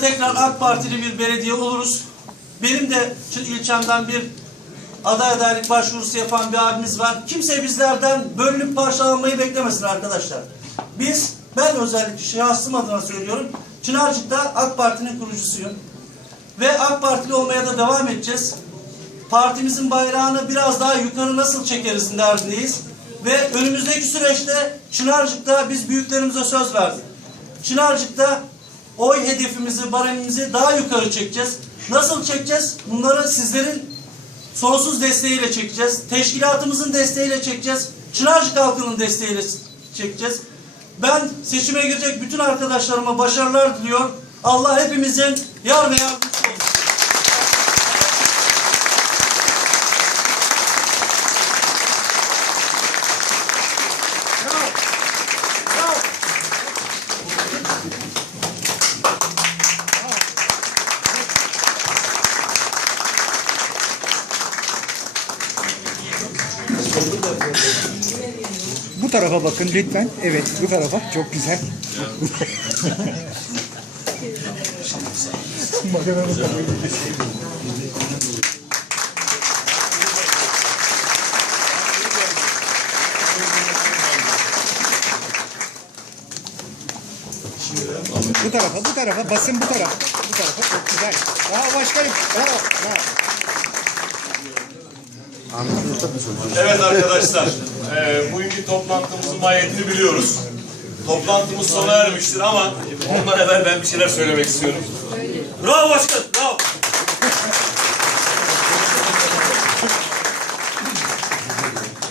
tekrar AK Partili bir belediye oluruz. Benim de şu ilçemden bir aday adaylık başvurusu yapan bir abimiz var. Kimse bizlerden bölünüp parçalanmayı beklemesin arkadaşlar. Biz, ben özellikle şahsım adına söylüyorum. Çınarcık'ta AK Parti'nin kurucusuyum. Ve AK Partili olmaya da devam edeceğiz. Partimizin bayrağını biraz daha yukarı nasıl çekeriz derdindeyiz. Ve önümüzdeki süreçte Çınarcık'ta biz büyüklerimize söz verdik. Çınarcık'ta oy hedefimizi, baremimizi daha yukarı çekeceğiz. Nasıl çekeceğiz? Bunları sizlerin sonsuz desteğiyle çekeceğiz. Teşkilatımızın desteğiyle çekeceğiz. Çınarcık halkının desteğiyle çekeceğiz. Ben seçime girecek bütün arkadaşlarıma başarılar diliyor. Allah hepimizin yar ve yardımcısı olsun. Bu tarafa bakın lütfen. Evet bu tarafa. Çok güzel. bu tarafa, bu tarafa, basın bu tarafa. Bu tarafa çok güzel. Aa başkanım. Bravo. bravo. Evet arkadaşlar, e, bugünkü toplantımızın mahiyetini biliyoruz. Toplantımız sona ermiştir ama ondan evvel ben bir şeyler söylemek istiyorum. Bravo başkan, bravo.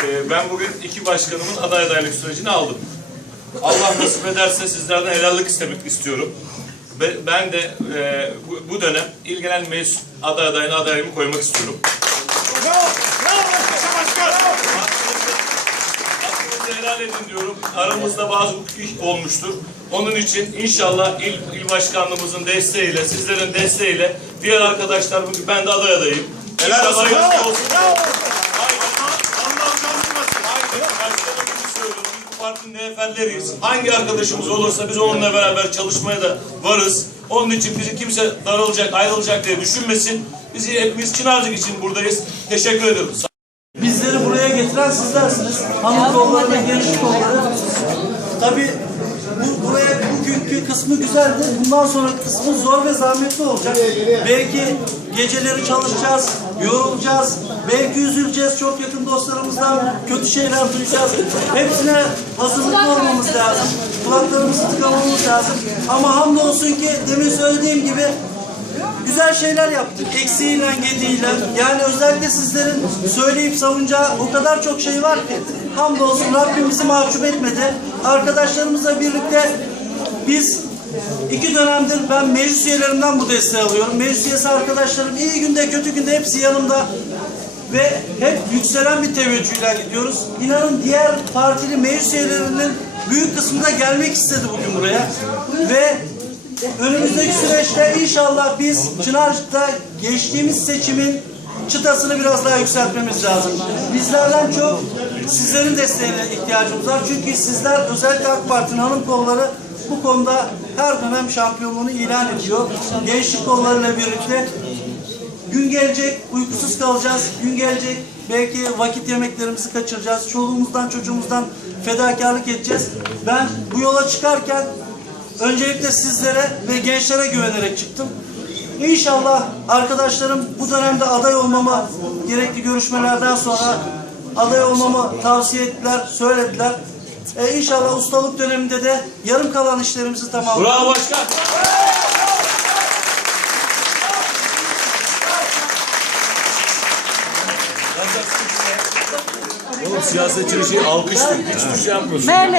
E, ben bugün iki başkanımın aday adaylık sürecini aldım. Allah nasip ederse sizlerden helallik istemek istiyorum. Ben de e, bu, dönem il genel aday adayına adaylığımı koymak istiyorum. Hakkınızı helal edin diyorum. Aramızda bazı hukuki olmuştur. Onun için inşallah il, il başkanlığımızın desteğiyle, sizlerin desteğiyle diğer arkadaşlar bugün ben de aday adayım. Helal olsun. olsun. Başkanımızı söylüyorum. Biz bu partinin neferleriyiz. Hangi arkadaşımız olursa biz onunla beraber çalışmaya da varız. Onun için bizi kimse darılacak, ayrılacak diye düşünmesin. Bizi hepimiz Çınarcık için buradayız. Teşekkür ediyorum. Bizleri buraya getiren sizlersiniz. Hanım kolları ve gençlik kolları. Tabii bu, buraya bugünkü kısmı güzeldi. Bundan sonraki kısmı zor ve zahmetli olacak. Belki geceleri çalışacağız, yorulacağız. Belki üzüleceğiz. Çok yakın dostlarımızdan kötü şeyler duyacağız. Hepsine hazırlıklı olmamız lazım. Kulaklarımızı tıkamamız lazım. Ama hamdolsun ki demin söylediğim gibi güzel şeyler yaptık. Eksiğiyle, gediğiyle. Yani özellikle sizlerin söyleyip savunacağı o kadar çok şey var ki. Hamdolsun Rabbim bizi mahcup etmedi. Arkadaşlarımızla birlikte biz iki dönemdir ben meclis üyelerimden bu desteği alıyorum. Meclis üyesi arkadaşlarım iyi günde kötü günde hepsi yanımda. Ve hep yükselen bir teveccühle gidiyoruz. İnanın diğer partili meclis üyelerinin büyük kısmı da gelmek istedi bugün buraya. Ve Önümüzdeki süreçte inşallah biz Çınarcık'ta geçtiğimiz seçimin çıtasını biraz daha yükseltmemiz lazım. Bizlerden çok sizlerin desteğine ihtiyacımız var. Çünkü sizler özellikle AK Parti'nin hanım kolları bu konuda her dönem şampiyonluğunu ilan ediyor. Gençlik kollarıyla birlikte gün gelecek uykusuz kalacağız. Gün gelecek belki vakit yemeklerimizi kaçıracağız. Çoluğumuzdan çocuğumuzdan fedakarlık edeceğiz. Ben bu yola çıkarken Öncelikle sizlere ve gençlere güvenerek çıktım. İnşallah arkadaşlarım bu dönemde aday olmamı gerekli görüşmelerden sonra aday olmamı tavsiye ettiler, söylediler. E, inşallah ustalık döneminde de yarım kalan işlerimizi tamamlayalım. Bravo başkan. Oğlum siyasetçinin şey alkıştır. Hiçbir şey yapmıyorsun. Mehmet